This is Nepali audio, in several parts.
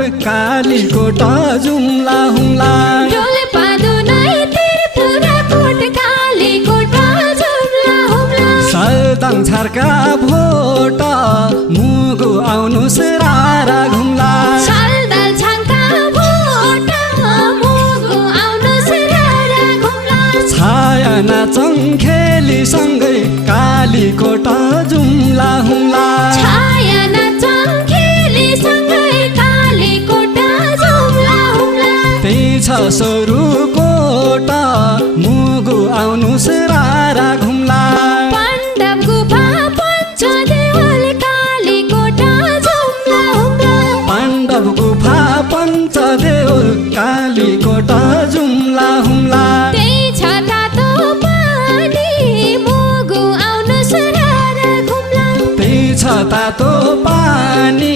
कालीकोट जुम्ला हुम्ला डोल्पा दुनाई त्रिपुरा कोट कालीकोट जुम्ला हुम्ला सल्ताङ छर्का भोट मुगु आउनुस् रारा घुम्ला सल्दाल छाङका भोट मुगु आउनुस् रारा घुम्ला छाया नाचौँ खेली सँगै कालीकोट जुम्ला हुम्ला छाया नाचौँ खेली सँगै कालीकोट जुम्ला हुम्ला त्यही छ सरुकोट मुगु आउनुस् रारा घुम्ला पाण्डव गुफा पञ्चदेवल कालीकोट जुम्ला हुम्ला पाण्डव गुफा पञ्चदेउल कालीकोट जुम्ला हुम्ला त्यही छ तातो पानी मुगु आउनुस् रारा घुम्ला त्यही छ तातो पानी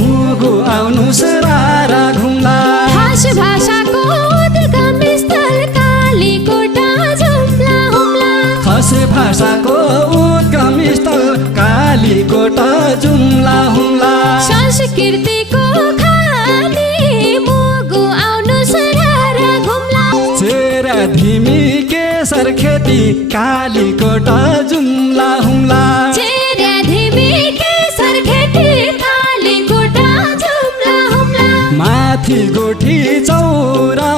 मुगु आउनुस् रारा घुम्ला खास भाषाको उद्गम स्थल कालीकोट जुम्ला हुम्ला खस भाषाको उद्गम स्थल कालीकोट जुम्ला हुम्ला संस्कृतिको खानी मुगु आउनुस् रारा घुम्ला चेरा धिमी केसर खेती कालीकोट जुम्ला हुम्ला चेर्या धिमी केसर खेती कालीकोट जुम्ला हुम्ला माथि गोठी चौरा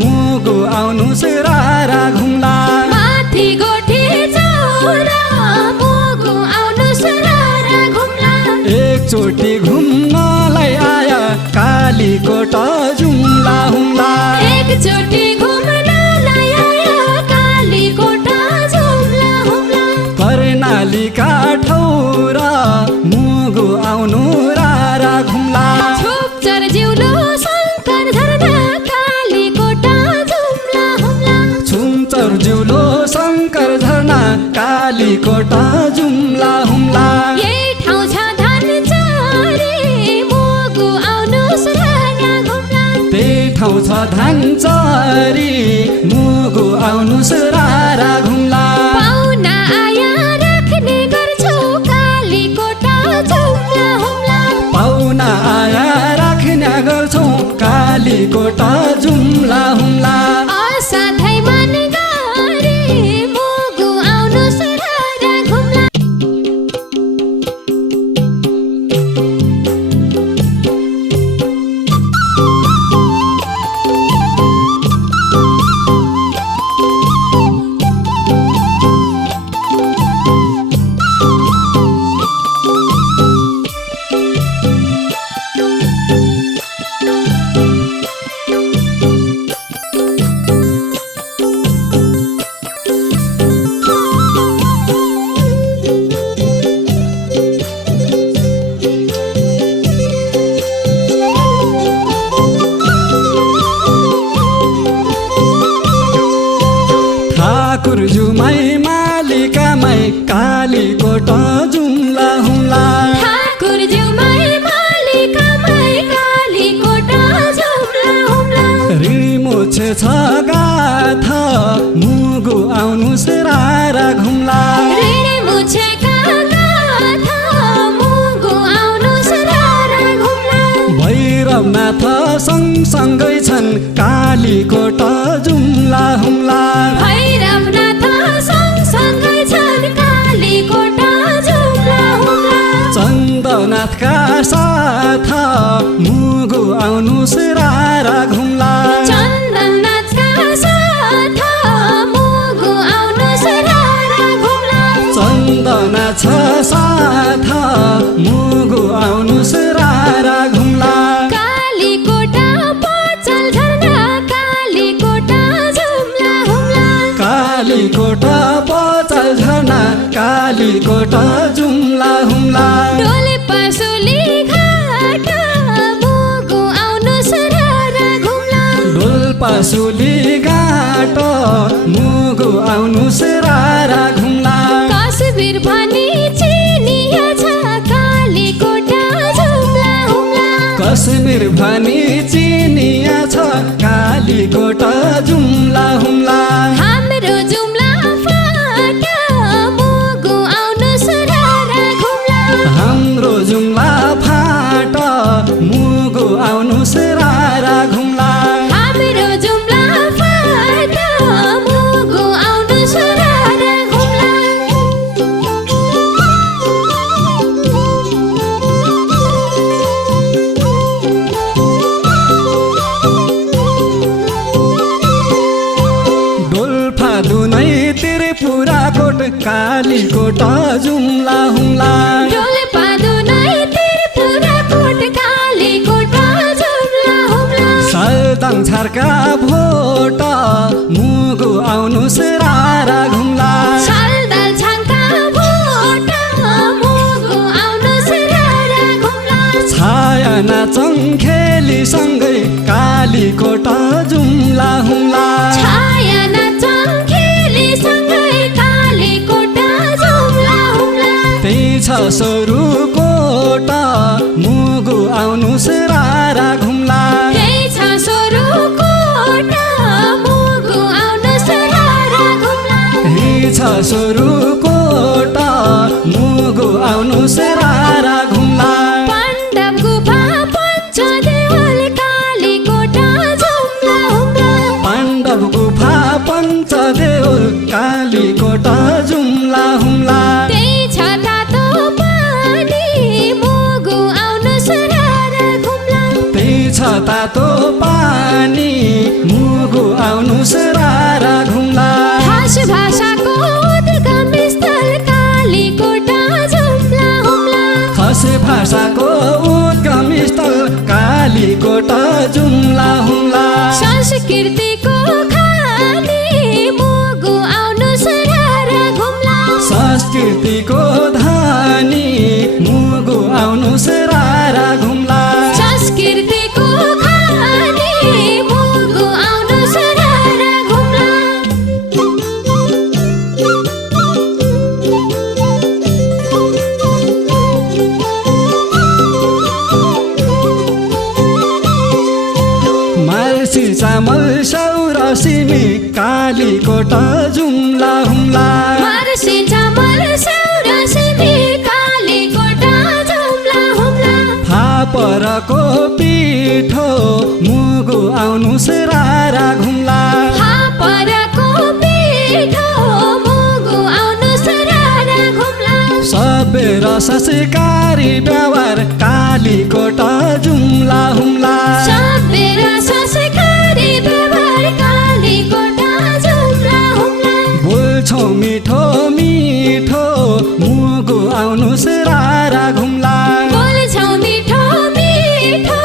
मुगु आउनुस् रारा घुम्ला माथि गोठी चौरा मुगु आउनुस् रारा घुम्ला एकचोटि घुम्नलाई आया कालीकोट जुम्ला हुम्ला एकचोटि घुम्नलाई आयो कालीकोट जुम्ला हुम्ला कर्णालीका ठौरा मुगु आउनु रारा घुम्ला छुपचर जिउलो शङ्कर झरना कालीकोट जुम्ला हुम्ला छुमचर जिउलो शङ्कर झरना कालीकोट जुम्ला हुम्ला यही ठाउँ छ धनचरी मुगु आउनुस् रारा घुम्ला त्यही ठाउँ छ धानचरी मुगु आउनुस् रारा घुम्ला पाहुना आया राख्ने गर्छौ कालीकोट जुम्ला हुम्ला पाहुना आया राख्ने गर्छौँ कालीकोट जुम्ला हुम्ला असाध्यै मन गरी मुगु आउनुस् रारा घुम्ला ठाकुर जुमाई मालिकामै कालीकोट जुम्ला हुम्ला ठाकुर ज्यूमै मालिकामै कालीकोट जुम्ला हुम्ला ऋणी मोछे छ गाथा मुगु आउनुस् रारा घुम्ला ऋणी मुछेका गाथा मुगु आउनुस् रारा घुम्ला भैरवनाथ सँगसँगै छन् कालीकोट जुम्ला हुम्ला भैरवनाथ सँगसँगै छन् कालीकोट जुम्ला हुम्ला चन्दनाथका साथ मुगु आउनुस् रारा घुम्ला चन्दनाथका साथ मुगु आउनुस् रारा घुम्ला चन्दनाथ साथ मुगु आउनुस् रारा घुम्ला कालीकोट पचल झरना कालीकोट जुम्ला हुम्ला कालीकोट पचल झरना कालीकोट जुम्ला हुम्ला डोल्पा सुली घाट मुगु आउनुस् रारा घुम्ला डोल्पा सुली घाट मुगु आउनुस् रारा घुम्ला कश्मीर भनी चिनिया छ कालीकोट जुम्ला हुम्ला कश्मीर भनी चिनिया छ कालीकोट जुम्ला हुम्ला हाम्रो जुम्ला फाट मुगु आउनुस् रारा घुम्ला हाम्रो जुम्ला फाट मुगु आउनु कालीकोट जुम्ला हुम्ला डोल्पा दुनै त्रिपुराकोट कालीकोट जुम्ला हुम्ला सल्ताङ छार्का भोट मुगु आउनुस् रारा घुम्ला सालदाल छाङका भोट मुगु आउनुस् रारा घुम्ला छाया नाचौँ खेलीसँगै कालीकोट जुम्ला हुम्ला छाया नाचौँ खेलीसँगै कालीकोट जुम्ला हुम्ला त्यही छ सरुकोट मुगु आउनुस् रारा घुम्ला त्यही छ सरुकोट मुगु आउनुस् रारा घुम्ला त्यही छ सरुकोट मुगु आउनुस् रारा घुम्ला पाण्डव गुफा पञ्चदेउल कालीकोट जुम्ला हुम्ला पाण्डव गुफा पञ्चदेउल कालीकोट जुम्ला हुम्ला त्यही छ तातो पानी मुगु आउनुस् रारा घुम्ला त्यही छ तातो पानी मुगु आउनुस् रारा घुम्ला खास भाषाको उद्गम स्थल कालीकोट जुम्ला हुम्ला खस भाषाको उद्गम स्थल कालीकोट जुम्ला हुम्ला संस्कृतिको खानी मुगु आउनुस् रारा घुम्ला संस्कृतिको धानी मुगु आउनुस् रारा घुम्ला संस्कृतिको खानी मुगु आउनुस् रारा घुम्ला मार्सी चामल सौर सिमी कालीकोट जुम्ला हुम्ला मार्सी चामल सौर सिमी कालीकोट जुम्ला हुम्ला फापरको पिठो मुगु आउनुस् रारा घुम्ला फापरको पिठो मुगु आउनुस् रारा घुम्ला सबेर संस्कारी व्यवहार कालीकोट जुम्ला हुम्ला सबेर संस्कारी व्यवहार कालीकोट जुम्ला हुम्ला बोल्छौ मिठो मिठो मुगु आउनुस् रारा घुम्ला बोल्छौ मिठो मिठो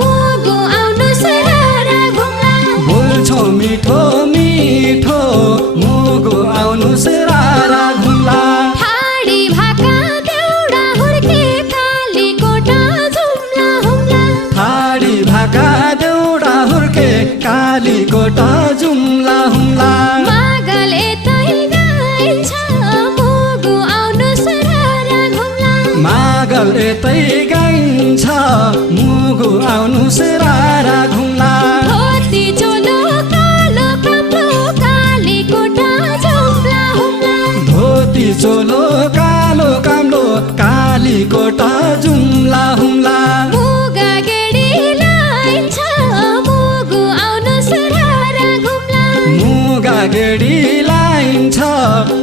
मुगु आउनुस् रारा घुम्ला बोल्छौ मिठो मिठो मुगु आउनुस् रारा घुम्ला ठाडी भाका देउडा हुर्के कालीकोट जुम्ला हुम्ला ठाडी भाका देउडा हुर्के कालीकोट जुम्ला हुम्ला मागल यतै गाइन्छ मुगु आउनुस् रारा घुम्ला मागल यतै गाइन्छ मुगु आउनुस् रारा घुम्ला धोती चोलो कालो काम्रो कालीकोट जुम्ला हुम्ला धोती चोलो कालो काम्रो कालीकोट जुम्ला हुम्ला मुगा गेडी लाइन्छ मुगु आउनुस् रारा घुम्ला मुगा गेडी लाइन्छ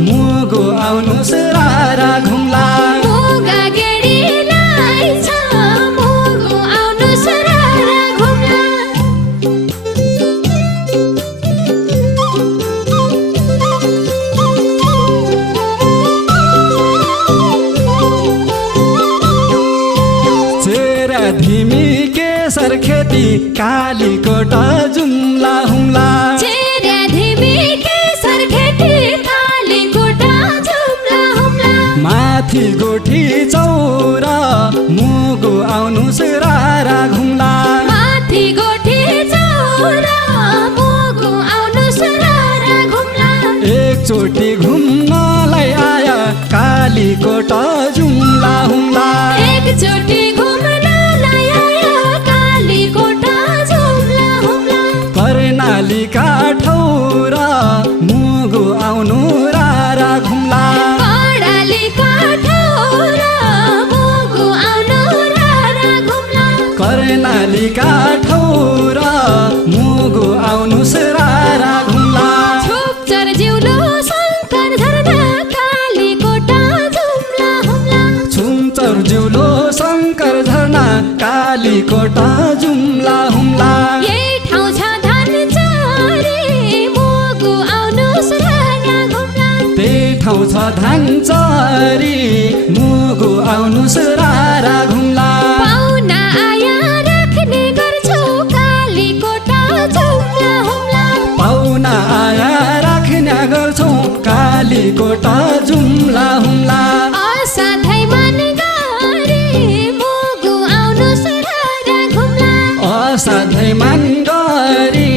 मुगु आउनुस् रारा घुम्ला मुगा गेडी लाइन्छ मुगु आउनुस् रारा घुम्ला चेरा धिमी केसर खेती कालीकोट जुम्ला हुम्ला चेर्या धिमी केसर खेती कालीकोट जुम्ला हुम्ला माथि गोठी चौरा मुगु आउनुस् रारा घुम्ला माथि गोठी चौरा मुगु आउनुस् रारा घुम्ला एकचोटि घुम्नलाई आया कालीकोट जुम्ला हुम्ला एकचोटि घुम्नलाई आयो कालीकोट जुम्ला हुम्ला कर्णालीका ठौरा मुगु आउनु रारा घुम्ला कर्णालीका ठौरा मुगु आउनु रारा घुम्ला कर्णालीका ठौरा मुगु आउनुस् रारा घुम्ला छुपचर जिउलो शङ्कर झरना कालीकोट जुम्ला हुम्ला छुमचर जिउलो शङ्कर झरना कालीकोट जुम्ला हुम्ला यही ठाउँ छ धनचरी मुगु आउनुस् रारा घुम्ला त्यही ठाउँ आउँछ धान चरी मुगु आउनुस् रारा घुम्ला पाहुना आया राख्ने गर्छौ कालीकोटा जुम्ला हुम्ला पाहुना आया राख्ने गर्छौ कालीकोटा जुम्ला हुम्ला असाध्यै मन गरे मुगु आउनुस् रारा घुम्ला असाध्यै मान गरी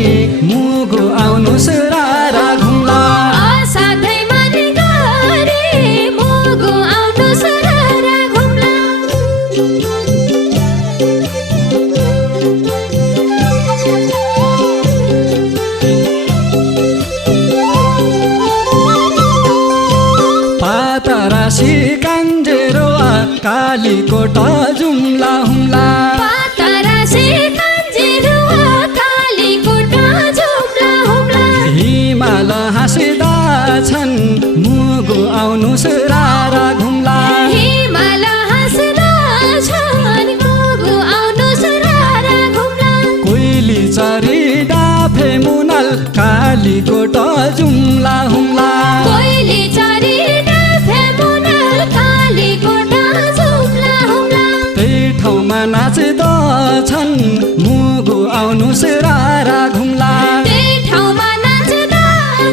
मुगु आउनुस् रारा घुम्ला असाध्यै मन गरे मुगु आउनुस् रारा घुम्ला पातरासी कान्जेरोआ कालीकोटा जुम्ला हुम्ला पातरासी कान्जेरोआ कालीकोटा जुम्ला हुम्ला हिमाल हाँसिदा छन् मुगु आउनुस् रारा घुम्ला हिमाल हाँस्दा छन् मुगु आउनुस् रारा घुम्ला कोइली चरी डाफे मुनाल कालीकोटा जुम्ला हुम्ला कोइली चरी डाफे मुनाल कालीकोटा जुम्ला हुम्ला त्यही ठाउँमा नाच्दछन् मुगु आउनुस् रारा घुम्ला त्यही ठाउँमा नाच्दा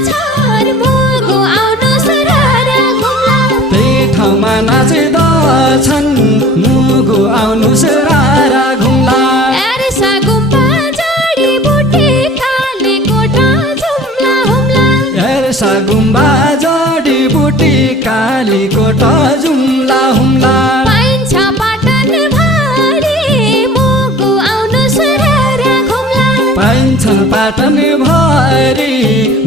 छन् मुगु आउनुस् रारा घुम्ला त्यही ठाउँमा नाच्दछन् मुगु आउनुस् रारा घुम्ला एर्सा गुम्बा जडीबुटी कालीकोटा जुम्ला हुम्ला हेर्सा गुम्बा जडीबुटी कालीकोटा जुम्ला हुम्ला पाइन्छ पाटन भरि मुगु आउनुस् रारा घुम्ला पाइन्छन् पाटन भरि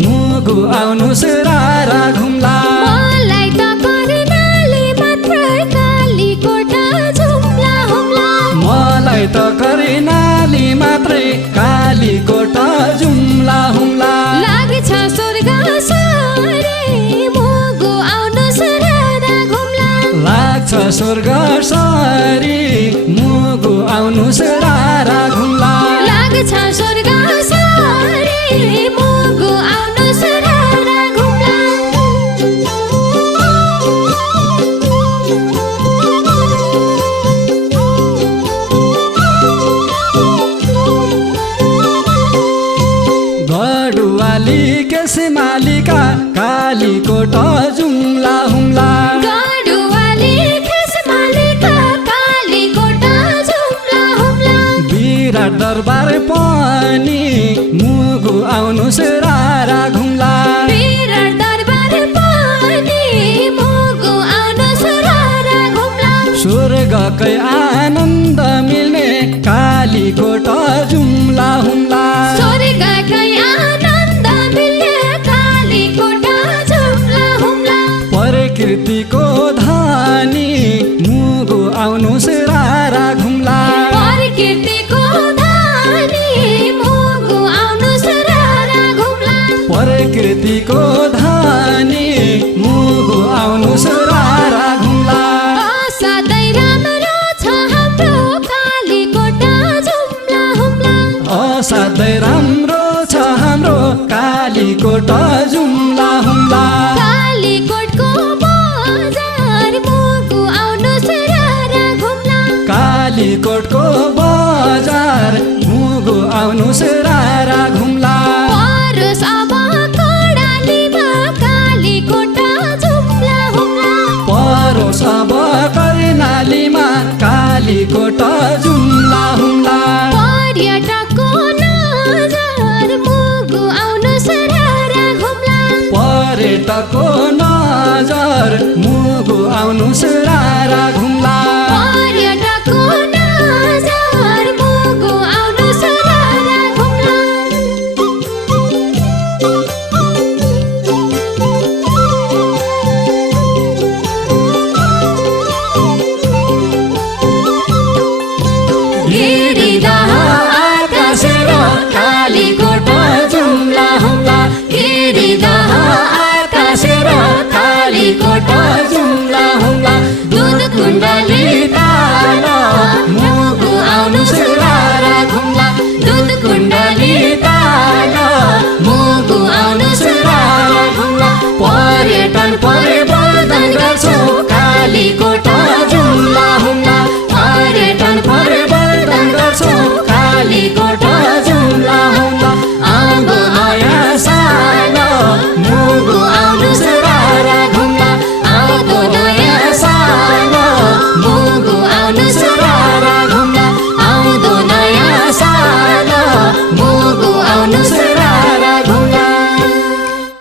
मुगु आउनुस् रारा घुम्ला मलाई त कर्णाली मात्र कालीकोटा जुम्ला हुम्ला मलाई त करिनाली मात्रै कालीकोटा जुम्ला हुम्ला लाग्छ स्वर्ग सरे मुगु आउनुस् रारा घुम्ला लाग्छ स्वर्ग सरी मुगु आउनुस् रारा घुम्ला लाग्छ स्वर्ग सरे मुगु आउनुस् रारा घुम्ला गडुवाली केसमालिका कालीकोटा जुम्ला हुम्ला गाडुवाली खेसमालिका कालीकोटा जुम्ला हुम्ला विराट दरबार पनि मुगु आउनुस् रारा घुम्ला विराट दरबार पनि मुगु आउनुस् रारा घुम्ला स्वर्गकै आनन्द मिल्ने कालीकोटा जुम्ला हुम्ला स्वर्गकै आनन्द मिल्ने कालीकोटा जुम्ला हुम्ला प्रकृतिको धनी मुगु आउनुस् रारा घुम्ला प्रकृतिको धनी मुगु आउनुस् रारा घुम्ला प्रकृतिको धनी मुगु आउनुस् रारा घुम्ला असाध्यै राम्रो छ हाम्रो कालीकोटा जुम्ला हुम्ला असाध्यै राम्रो छ हाम्रो कालीकोटा जुम्ला हुम्ला कालीकोटको बजार मुगु आउनुस् रारा घुम्ला कालीकोटको बजार मुगु आउनुस् रारा घुम्ला परोस् अब कर्णालीमा कालीकोटा जुम्ला हुम्ला परोस् अब कर्णालीमा कालीकोटा जुम्ला हुम्ला पर्यटकको नजर मुगु आउनुस् रारा घुम्ला पर्यटकको नजर मुगु आउनुस् रारा घुम्ला पर्यटकको नजर मुगु आउनुस् रारा घुम्ला गिरिदह आकाश र कालीकोटा जुम्ला हुम्ला गिरिदह आकाश र कालीकोटा जुम्ला हुम्ला